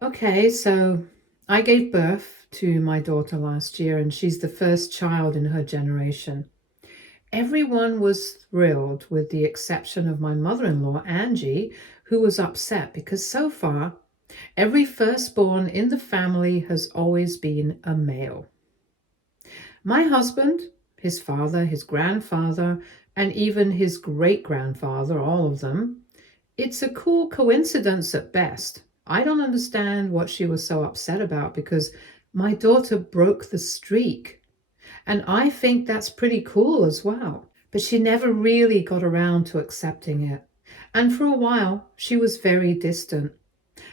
Okay, so I gave birth to my daughter last year, and she's the first child in her generation. Everyone was thrilled, with the exception of my mother-in-law, Angie, who was upset because so far, every firstborn in the family has always been a male. My husband, his father, his grandfather, and even his great-grandfather, all of them, it's a cool coincidence at best. I don't understand what she was so upset about because my daughter broke the streak. And I think that's pretty cool as well. But she never really got around to accepting it. And for a while, she was very distant.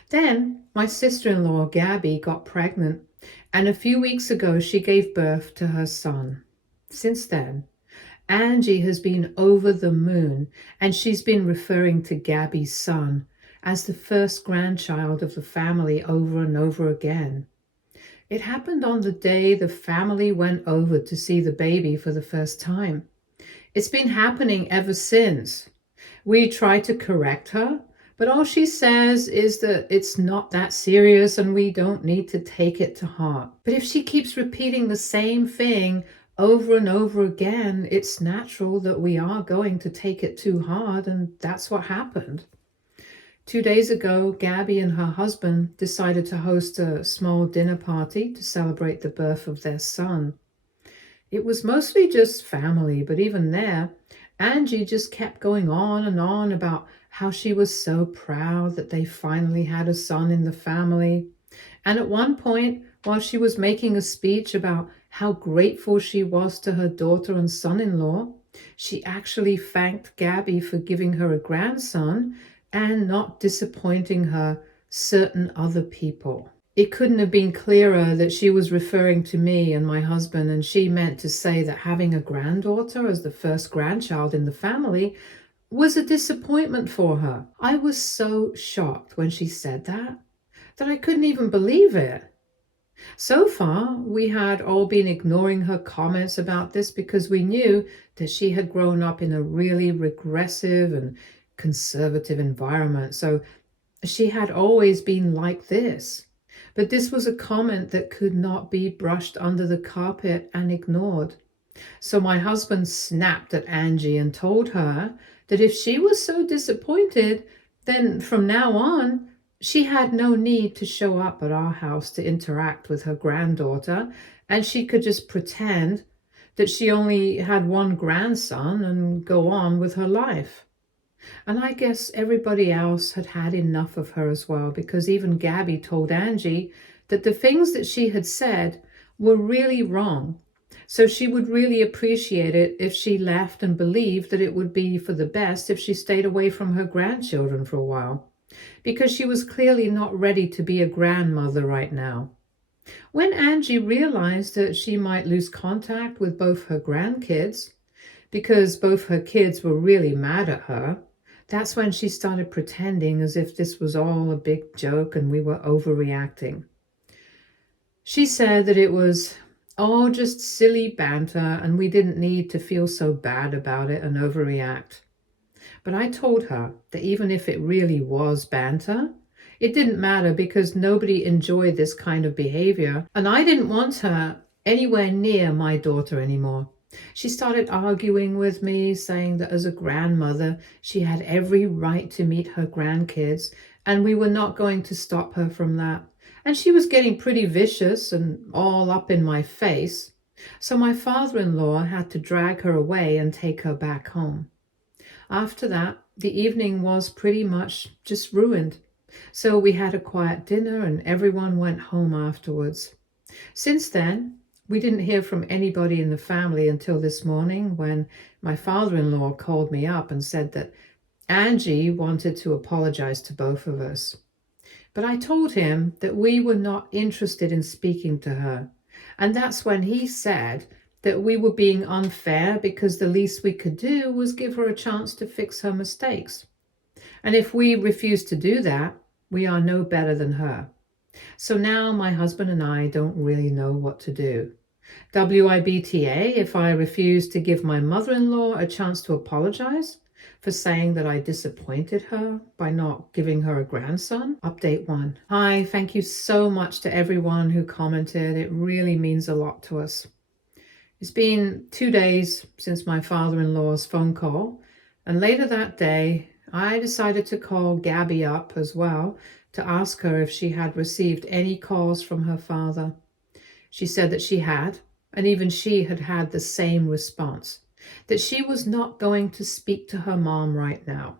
Then my sister-in-law, Gabby, got pregnant. And a few weeks ago, she gave birth to her son. Since then, Angie has been over the moon, and she's been referring to Gabby's son as the first grandchild of the family over and over again. It happened on the day the family went over to see the baby for the first time. It's been happening ever since. We try to correct her, but all she says is that it's not that serious and we don't need to take it to heart. But if she keeps repeating the same thing over and over again, it's natural that we are going to take it too hard, and that's what happened. 2 days ago, Gabby and her husband decided to host a small dinner party to celebrate the birth of their son. It was mostly just family, but even there, Angie just kept going on and on about how she was so proud that they finally had a son in the family. And at one point, while she was making a speech about how grateful she was to her daughter and son-in-law, she actually thanked Gabby for giving her a grandson and not disappointing her certain other people. It couldn't have been clearer that she was referring to me and my husband, and she meant to say that having a granddaughter as the first grandchild in the family was a disappointment for her. I was so shocked when she said that I couldn't even believe it. So far, we had all been ignoring her comments about this because we knew that she had grown up in a really regressive and conservative environment. So she had always been like this. But this was a comment that could not be brushed under the carpet and ignored. So my husband snapped at Angie and told her that if she was so disappointed, then from now on, she had no need to show up at our house to interact with her granddaughter, and she could just pretend that she only had one grandson and go on with her life. And I guess everybody else had had enough of her as well, because even Gabby told Angie that the things that she had said were really wrong. So she would really appreciate it if she left and believed that it would be for the best if she stayed away from her grandchildren for a while, because she was clearly not ready to be a grandmother right now. When Angie realized that she might lose contact with both her grandkids, because both her kids were really mad at her, that's when she started pretending as if this was all a big joke and we were overreacting. She said that it was all just silly banter and we didn't need to feel so bad about it and overreact. But I told her that even if it really was banter, it didn't matter because nobody enjoyed this kind of behavior, and I didn't want her anywhere near my daughter anymore. She started arguing with me, saying that as a grandmother, she had every right to meet her grandkids, and we were not going to stop her from that. And she was getting pretty vicious and all up in my face. So my father-in-law had to drag her away and take her back home. After that, the evening was pretty much just ruined. So we had a quiet dinner and everyone went home afterwards. Since then, we didn't hear from anybody in the family until this morning when my father-in-law called me up and said that Angie wanted to apologize to both of us. But I told him that we were not interested in speaking to her. And that's when he said that we were being unfair because the least we could do was give her a chance to fix her mistakes. And if we refuse to do that, we are no better than her. So now my husband and I don't really know what to do. WIBTA if I refuse to give my mother-in-law a chance to apologize? for saying that I disappointed her by not giving her a grandson? Update 1. Hi, thank you so much to everyone who commented. It really means a lot to us. It's been 2 days since my father-in-law's phone call, and later that day, I decided to call Gabby up as well to ask her if she had received any calls from her father. She said that she had, and even she had had the same response, that she was not going to speak to her mom right now.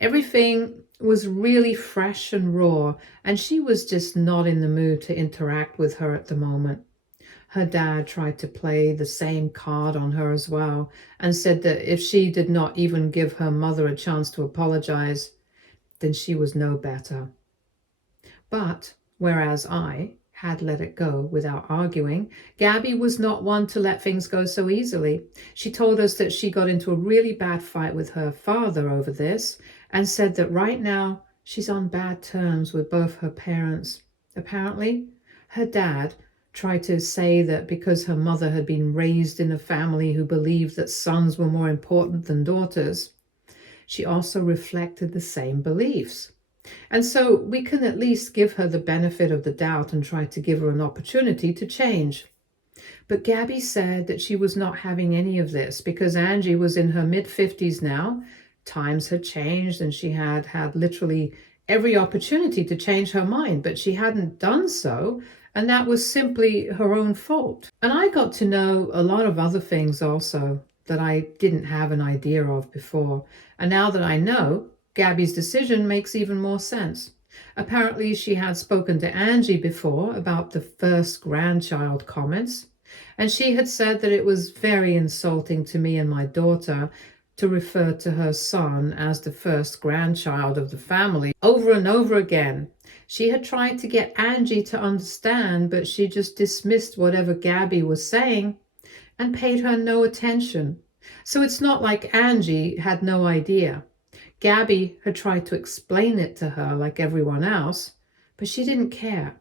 Everything was really fresh and raw, and she was just not in the mood to interact with her at the moment. Her dad tried to play the same card on her as well, and said that if she did not even give her mother a chance to apologize, then she was no better. But whereas I had let it go without arguing, Gabby was not one to let things go so easily. She told us that she got into a really bad fight with her father over this, and said that right now she's on bad terms with both her parents. Apparently, her dad tried to say that because her mother had been raised in a family who believed that sons were more important than daughters, she also reflected the same beliefs. And so we can at least give her the benefit of the doubt and try to give her an opportunity to change. But Gabby said that she was not having any of this because Angie was in her mid-50s now. Times had changed and she had had literally every opportunity to change her mind, but she hadn't done so, and that was simply her own fault. And I got to know a lot of other things also that I didn't have an idea of before. And now that I know, Gabby's decision makes even more sense. Apparently, she had spoken to Angie before about the first grandchild comments, and she had said that it was very insulting to me and my daughter to refer to her son as the first grandchild of the family over and over again. She had tried to get Angie to understand, but she just dismissed whatever Gabby was saying and paid her no attention. So it's not like Angie had no idea. Gabby had tried to explain it to her like everyone else, but she didn't care.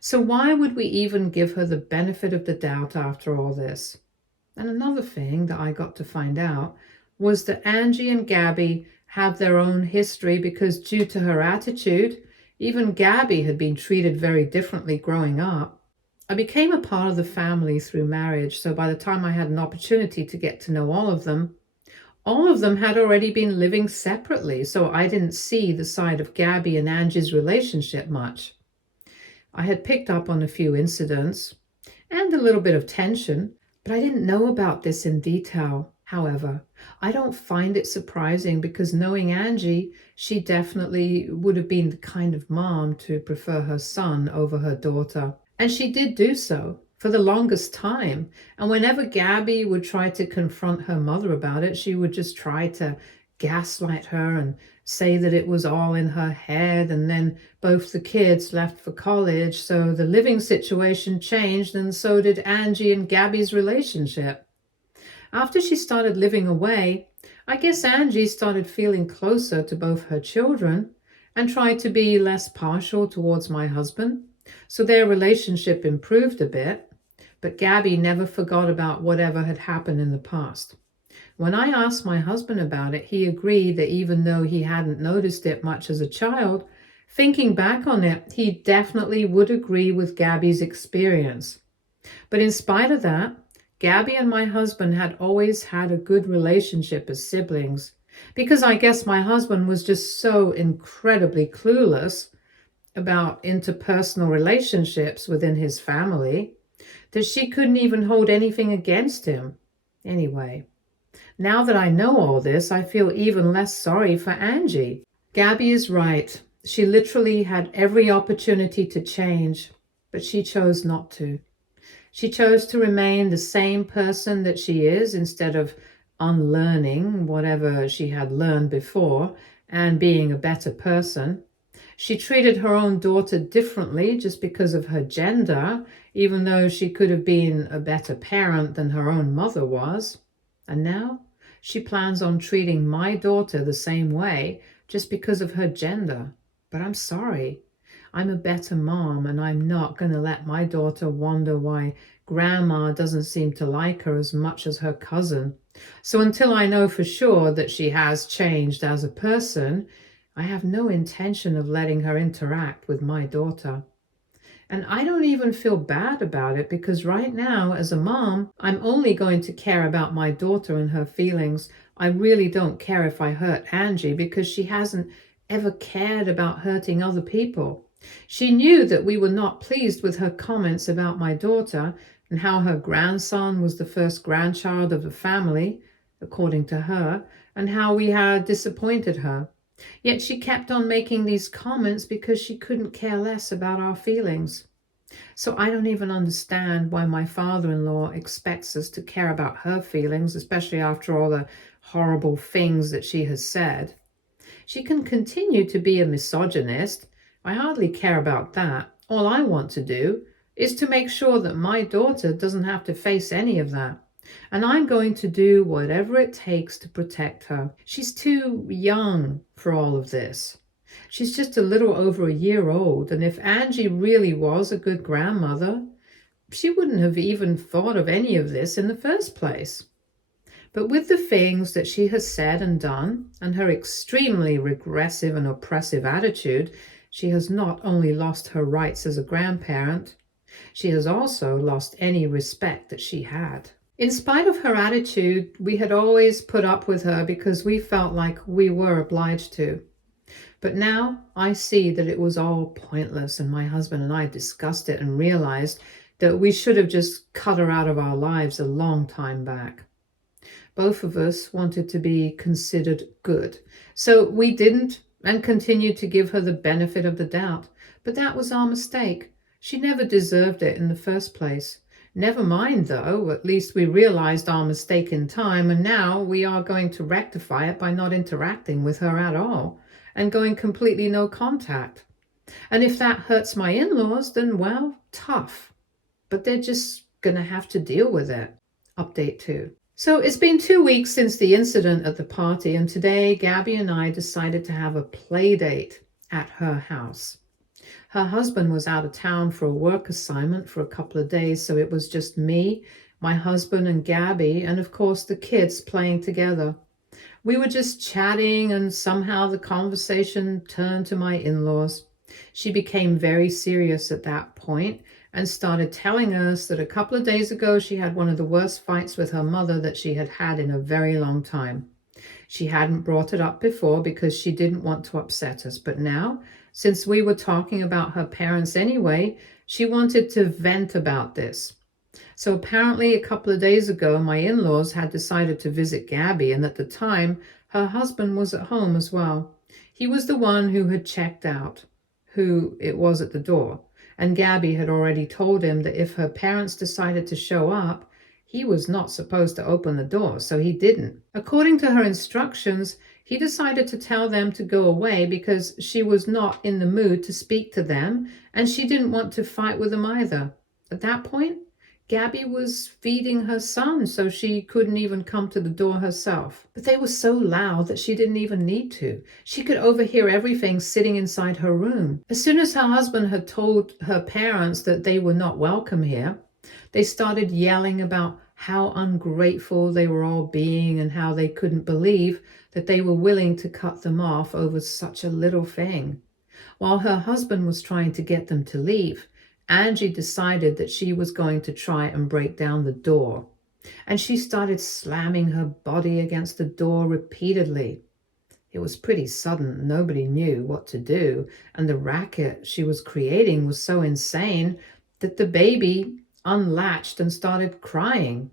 So why would we even give her the benefit of the doubt after all this? And another thing that I got to find out was that Angie and Gabby have their own history because due to her attitude, even Gabby had been treated very differently growing up. I became a part of the family through marriage, so by the time I had an opportunity to get to know all of them had already been living separately, so I didn't see the side of Gabby and Angie's relationship much. I had picked up on a few incidents and a little bit of tension, but I didn't know about this in detail. However, I don't find it surprising because knowing Angie, she definitely would have been the kind of mom to prefer her son over her daughter. And she did do so for the longest time. And whenever Gabby would try to confront her mother about it, she would just try to gaslight her and say that it was all in her head. And then both the kids left for college, so the living situation changed, and so did Angie and Gabby's relationship. After she started living away, I guess Angie started feeling closer to both her children and tried to be less partial towards my husband. So their relationship improved a bit, but Gabby never forgot about whatever had happened in the past. When I asked my husband about it, he agreed that even though he hadn't noticed it much as a child, thinking back on it, he definitely would agree with Gabby's experience. But in spite of that, Gabby and my husband had always had a good relationship as siblings, because I guess my husband was just so incredibly clueless about interpersonal relationships within his family that she couldn't even hold anything against him. Anyway, now that I know all this, I feel even less sorry for Angie. Gabby is right. She literally had every opportunity to change, but she chose not to. She chose to remain the same person that she is instead of unlearning whatever she had learned before and being a better person. She treated her own daughter differently just because of her gender, even though she could have been a better parent than her own mother was. And now she plans on treating my daughter the same way just because of her gender. But I'm sorry. I'm a better mom, and I'm not going to let my daughter wonder why Grandma doesn't seem to like her as much as her cousin. So until I know for sure that she has changed as a person, I have no intention of letting her interact with my daughter. And I don't even feel bad about it because right now, as a mom, I'm only going to care about my daughter and her feelings. I really don't care if I hurt Angie because she hasn't ever cared about hurting other people. She knew that we were not pleased with her comments about my daughter and how her grandson was the first grandchild of the family, according to her, and how we had disappointed her. Yet she kept on making these comments because she couldn't care less about our feelings. So I don't even understand why my father-in-law expects us to care about her feelings, especially after all the horrible things that she has said. She can continue to be a misogynist. I hardly care about that. All I want to do is to make sure that my daughter doesn't have to face any of that. And I'm going to do whatever it takes to protect her. She's too young for all of this. She's just a little over a year old, and if Angie really was a good grandmother, she wouldn't have even thought of any of this in the first place. But with the things that she has said and done, and her extremely regressive and oppressive attitude, she has not only lost her rights as a grandparent, she has also lost any respect that she had. In spite of her attitude, we had always put up with her because we felt like we were obliged to. But now I see that it was all pointless, and my husband and I discussed it and realized that we should have just cut her out of our lives a long time back. Both of us wanted to be considered good, so we didn't and continued to give her the benefit of the doubt. But that was our mistake. She never deserved it in the first place. Never mind, though, at least we realized our mistake in time, and now we are going to rectify it by not interacting with her at all and going completely no contact. And if that hurts my in-laws, then well, tough. But they're just going to have to deal with it. Update 2. So it's been 2 weeks since the incident at the party, and today Gabby and I decided to have a play date at her house. Her husband was out of town for a work assignment for a couple of days, so it was just me, my husband, and Gabby, and of course the kids playing together. We were just chatting, and somehow the conversation turned to my in-laws. She became very serious at that point and started telling us that a couple of days ago she had one of the worst fights with her mother that she had had in a very long time. She hadn't brought it up before because she didn't want to upset us, but now, since we were talking about her parents anyway, she wanted to vent about this. So apparently a couple of days ago, my in-laws had decided to visit Gabby, and at the time, her husband was at home as well. He was the one who had checked out, who it was at the door, and Gabby had already told him that if her parents decided to show up, he was not supposed to open the door, so he didn't. According to her instructions, he decided to tell them to go away because she was not in the mood to speak to them, and she didn't want to fight with them either. At that point, Gabby was feeding her son, so she couldn't even come to the door herself. But they were so loud that she didn't even need to. She could overhear everything sitting inside her room. As soon as her husband had told her parents that they were not welcome here, they started yelling about how ungrateful they were all being and how they couldn't believe that they were willing to cut them off over such a little thing. While her husband was trying to get them to leave, Angie decided that she was going to try and break down the door, and she started slamming her body against the door repeatedly. It was pretty sudden. Nobody knew what to do, and the racket she was creating was so insane that the baby unlatched and started crying.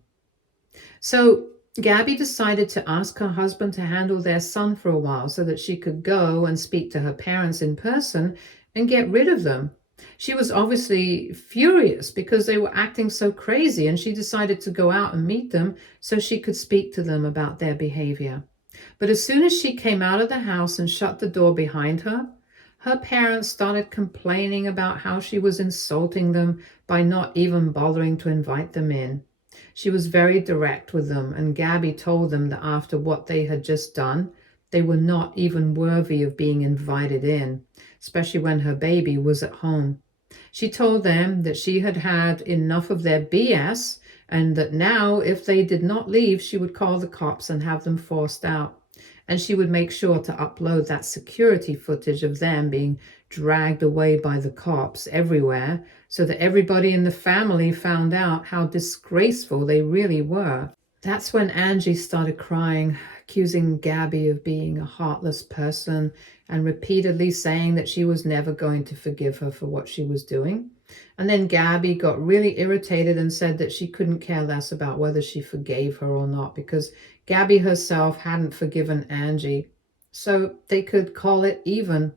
So Gabby decided to ask her husband to handle their son for a while so that she could go and speak to her parents in person and get rid of them. She was obviously furious because they were acting so crazy, and she decided to go out and meet them so she could speak to them about their behavior. But as soon as she came out of the house and shut the door behind her, her parents started complaining about how she was insulting them by not even bothering to invite them in. She was very direct with them, and Gabby told them that after what they had just done, they were not even worthy of being invited in, especially when her baby was at home. She told them that she had had enough of their BS and that now, if they did not leave, she would call the cops and have them forced out. And she would make sure to upload that security footage of them being dragged away by the cops everywhere so that everybody in the family found out how disgraceful they really were. That's when Angie started crying, accusing Gabby of being a heartless person and repeatedly saying that she was never going to forgive her for what she was doing. And then Gabby got really irritated and said that she couldn't care less about whether she forgave her or not because Gabby herself hadn't forgiven Angie. So they could call it even.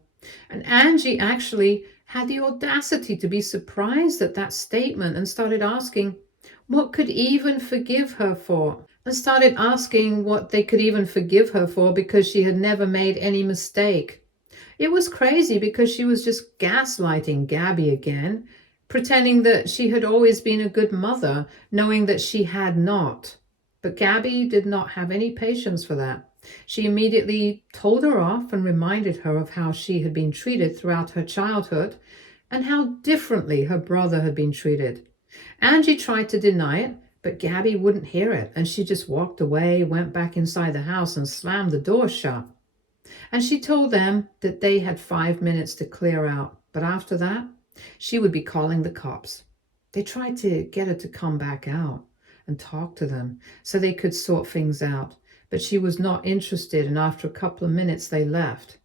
And Angie actually had the audacity to be surprised at that statement and started asking what could even forgive her for, and started asking what they could even forgive her for because she had never made any mistake. It was crazy because she was just gaslighting Gabby again, pretending that she had always been a good mother, knowing that she had not. But Gabby did not have any patience for that. She immediately told her off and reminded her of how she had been treated throughout her childhood and how differently her brother had been treated. Angie tried to deny it, but Gabby wouldn't hear it, and she just walked away, went back inside the house, and slammed the door shut. And she told them that they had 5 minutes to clear out, but after that, she would be calling the cops. They tried to get her to come back out and talk to them so they could sort things out, but she was not interested, and after a couple of minutes, they left.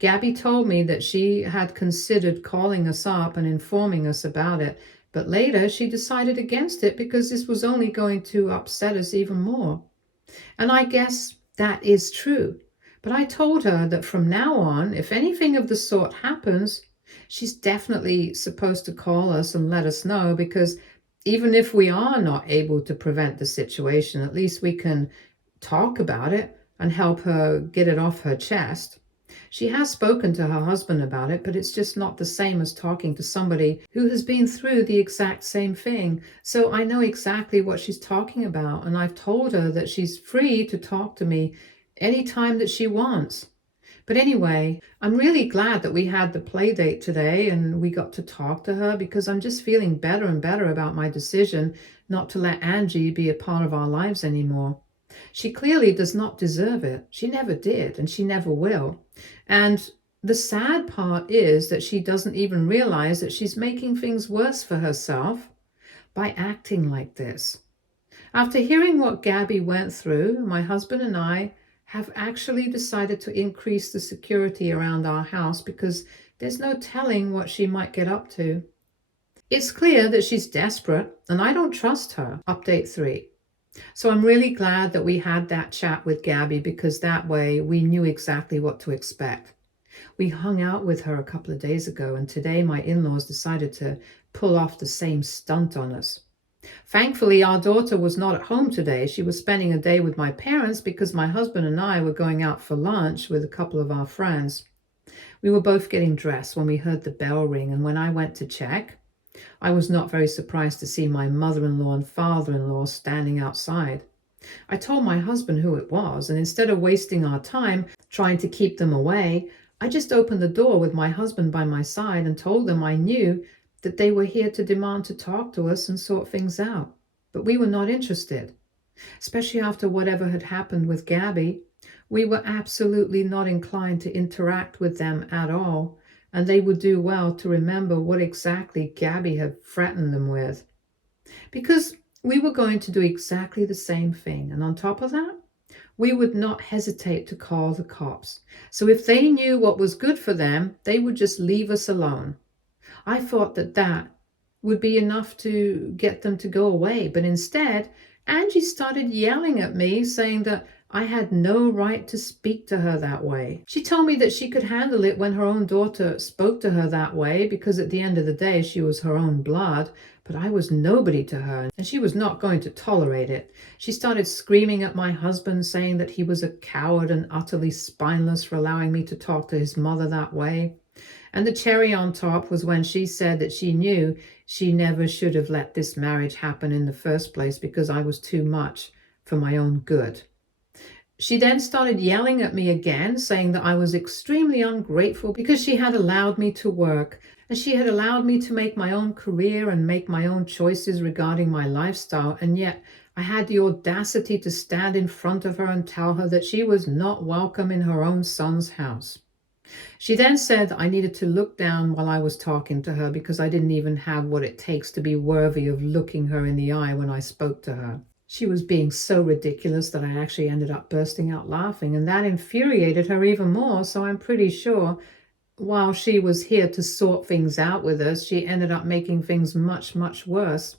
Gabby told me that she had considered calling us up and informing us about it, but later she decided against it because this was only going to upset us even more. And I guess that is true. But I told her that from now on, if anything of the sort happens, she's definitely supposed to call us and let us know, because even if we are not able to prevent the situation, at least we can talk about it and help her get it off her chest. She has spoken to her husband about it, but it's just not the same as talking to somebody who has been through the exact same thing. So I know exactly what she's talking about, and I've told her that she's free to talk to me anytime that she wants. But anyway, I'm really glad that we had the play date today and we got to talk to her, because I'm just feeling better and better about my decision not to let Angie be a part of our lives anymore. She clearly does not deserve it. She never did, and she never will. And the sad part is that she doesn't even realize that she's making things worse for herself by acting like this. After hearing what Gabby went through, my husband and I have actually decided to increase the security around our house because there's no telling what she might get up to. It's clear that she's desperate, and I don't trust her. Update 3. So I'm really glad that we had that chat with Gabby, because that way we knew exactly what to expect. We hung out with her a couple of days ago, and today my in-laws decided to pull off the same stunt on us. Thankfully, our daughter was not at home today. She was spending a day with my parents because my husband and I were going out for lunch with a couple of our friends. We were both getting dressed when we heard the bell ring, and when I went to check, I was not very surprised to see my mother-in-law and father-in-law standing outside. I told my husband who it was, and instead of wasting our time trying to keep them away, I just opened the door with my husband by my side and told them I knew that they were here to demand to talk to us and sort things out. But we were not interested, especially after whatever had happened with Gabby. We were absolutely not inclined to interact with them at all, and they would do well to remember what exactly Gabby had threatened them with. Because we were going to do exactly the same thing, and on top of that, we would not hesitate to call the cops. So if they knew what was good for them, they would just leave us alone. I thought that that would be enough to get them to go away, but instead, Angie started yelling at me, saying that I had no right to speak to her that way. She told me that she could handle it when her own daughter spoke to her that way, because at the end of the day, she was her own blood, but I was nobody to her, and she was not going to tolerate it. She started screaming at my husband, saying that he was a coward and utterly spineless for allowing me to talk to his mother that way. And the cherry on top was when she said that she knew she never should have let this marriage happen in the first place because I was too much for my own good. She then started yelling at me again, saying that I was extremely ungrateful because she had allowed me to work And she had allowed me to make my own career and make my own choices regarding my lifestyle, and yet I had the audacity to stand in front of her and tell her that she was not welcome in her own son's house. She then said I needed to look down while I was talking to her because I didn't even have what it takes to be worthy of looking her in the eye when I spoke to her. She was being so ridiculous that I actually ended up bursting out laughing, and that infuriated her even more, so I'm pretty sure while she was here to sort things out with us, she ended up making things much, much worse.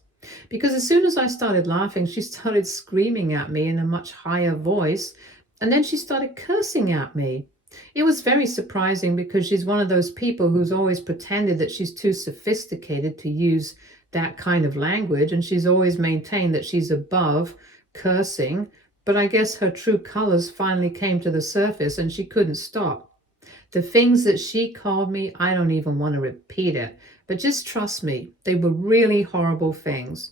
Because as soon as I started laughing, she started screaming at me in a much higher voice, and then she started cursing at me. It was very surprising because she's one of those people who's always pretended that she's too sophisticated to use that kind of language, and she's always maintained that she's above cursing, but I guess her true colors finally came to the surface and she couldn't stop. The things that she called me, I don't even want to repeat it, but just trust me, they were really horrible things.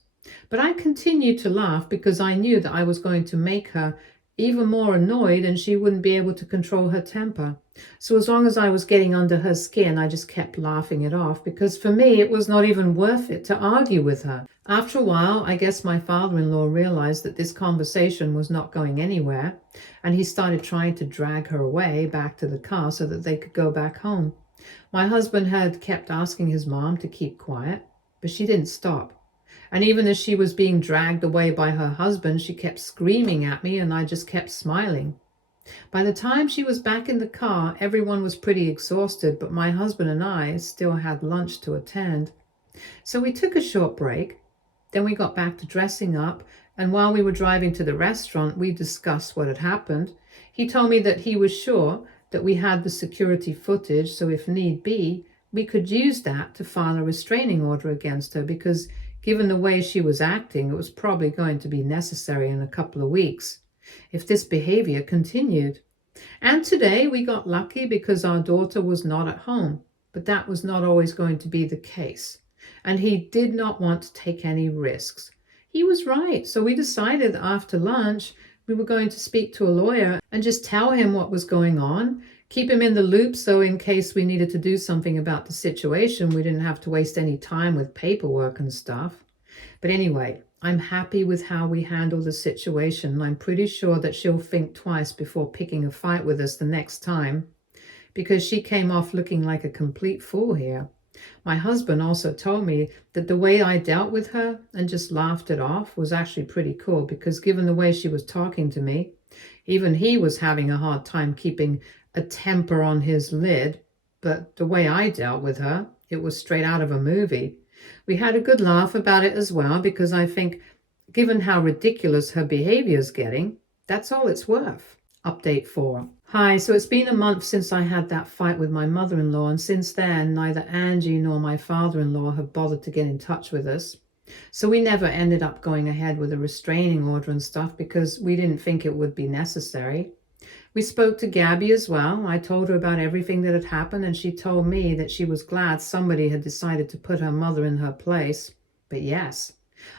But I continued to laugh because I knew that I was going to make her even more annoyed and she wouldn't be able to control her temper. So as long as I was getting under her skin, I just kept laughing it off because for me, it was not even worth it to argue with her. After a while, I guess my father-in-law realized that this conversation was not going anywhere, and he started trying to drag her away back to the car so that they could go back home. My husband had kept asking his mom to keep quiet, but she didn't stop. And even as she was being dragged away by her husband, she kept screaming at me and I just kept smiling. By the time she was back in the car, everyone was pretty exhausted, but my husband and I still had lunch to attend. So we took a short break. Then we got back to dressing up, and while we were driving to the restaurant, we discussed what had happened. He told me that he was sure that we had the security footage, so if need be, we could use that to file a restraining order against her because given the way she was acting, it was probably going to be necessary in a couple of weeks if this behavior continued. And today we got lucky because our daughter was not at home, but that was not always going to be the case. And he did not want to take any risks. He was right, so we decided after lunch we were going to speak to a lawyer and just tell him what was going on, keep him in the loop so in case we needed to do something about the situation, we didn't have to waste any time with paperwork and stuff. But anyway, I'm happy with how we handled the situation. I'm pretty sure that she'll think twice before picking a fight with us the next time because she came off looking like a complete fool here. My husband also told me that the way I dealt with her and just laughed it off was actually pretty cool because given the way she was talking to me, even he was having a hard time keeping a temper on his lid. But the way I dealt with her, it was straight out of a movie. We had a good laugh about it as well because I think given how ridiculous her behavior is getting, that's all it's worth. Update 4. Hi, so it's been a month since I had that fight with my mother-in-law, and since then, neither Angie nor my father-in-law have bothered to get in touch with us. So we never ended up going ahead with a restraining order and stuff because we didn't think it would be necessary. We spoke to Gabby as well. I told her about everything that had happened, and she told me that she was glad somebody had decided to put her mother in her place. But yes,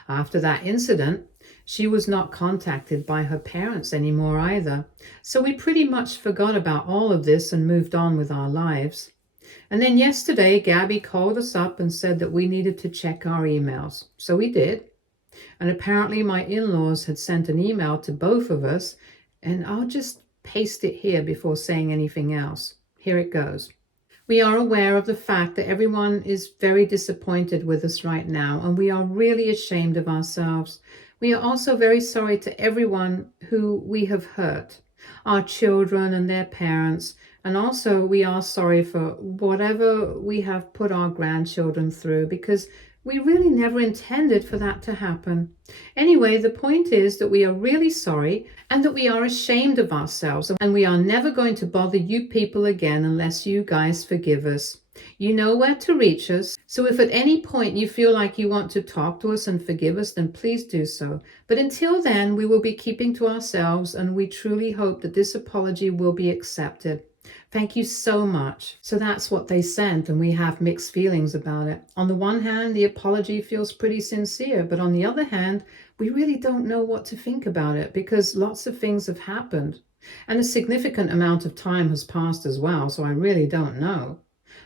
after that incident, she was not contacted by her parents anymore either. So we pretty much forgot about all of this and moved on with our lives. And then yesterday, Gabby called us up and said that we needed to check our emails. So we did. And apparently my in-laws had sent an email to both of us, and I'll just paste it here before saying anything else. Here it goes. We are aware of the fact that everyone is very disappointed with us right now, and we are really ashamed of ourselves. We are also very sorry to everyone who we have hurt, our children and their parents, and also we are sorry for whatever we have put our grandchildren through because we really never intended for that to happen. Anyway, the point is that we are really sorry and that we are ashamed of ourselves, and we are never going to bother you people again unless you guys forgive us. You know where to reach us, so if at any point you feel like you want to talk to us and forgive us, then please do so. But until then, we will be keeping to ourselves, and we truly hope that this apology will be accepted. Thank you so much. So that's what they sent, and we have mixed feelings about it. On the one hand, the apology feels pretty sincere, but on the other hand, we really don't know what to think about it because lots of things have happened, and a significant amount of time has passed as well, so I really don't know.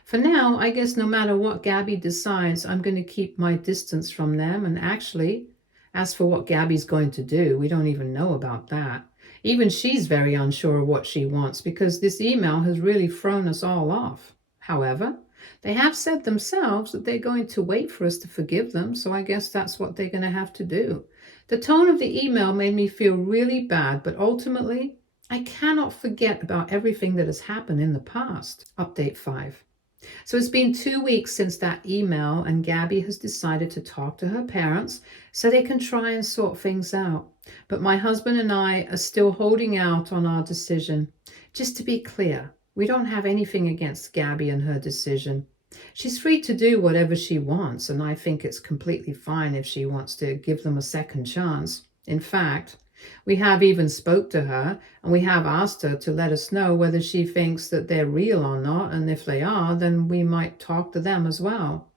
For now, I guess no matter what Gabby decides, I'm going to keep my distance from them. And actually, as for what Gabby's going to do, we don't even know about that. Even she's very unsure of what she wants because this email has really thrown us all off. However, they have said themselves that they're going to wait for us to forgive them, so I guess that's what they're going to have to do. The tone of the email made me feel really bad, but ultimately, I cannot forget about everything that has happened in the past. Update 5. So it's been 2 weeks since that email, and Gabby has decided to talk to her parents so they can try and sort things out. But my husband and I are still holding out on our decision. Just to be clear, we don't have anything against Gabby and her decision. She's free to do whatever she wants, and I think it's completely fine if she wants to give them a second chance. In fact, we have even spoke to her, and we have asked her to let us know whether she thinks that they're real or not, and if they are, then we might talk to them as well.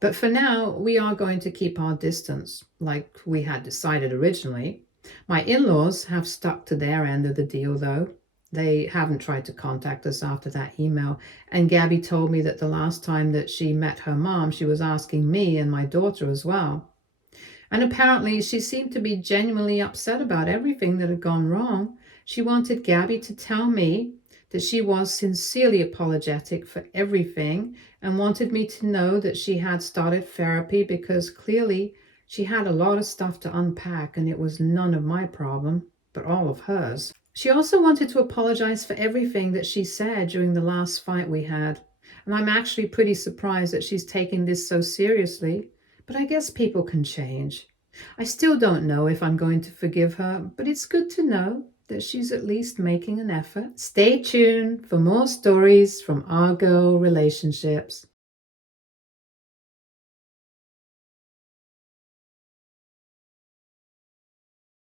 But for now, we are going to keep our distance, like we had decided originally. My in-laws have stuck to their end of the deal, though. They haven't tried to contact us after that email, and Gabby told me that the last time that she met her mom, she was asking me and my daughter as well. And apparently she seemed to be genuinely upset about everything that had gone wrong. She wanted Gabby to tell me that she was sincerely apologetic for everything and wanted me to know that she had started therapy because clearly she had a lot of stuff to unpack and it was none of my problem, but all of hers. She also wanted to apologize for everything that she said during the last fight we had. And I'm actually pretty surprised that she's taking this so seriously. But I guess people can change. I still don't know if I'm going to forgive her, but it's good to know that she's at least making an effort. Stay tuned for more stories from our girl relationships.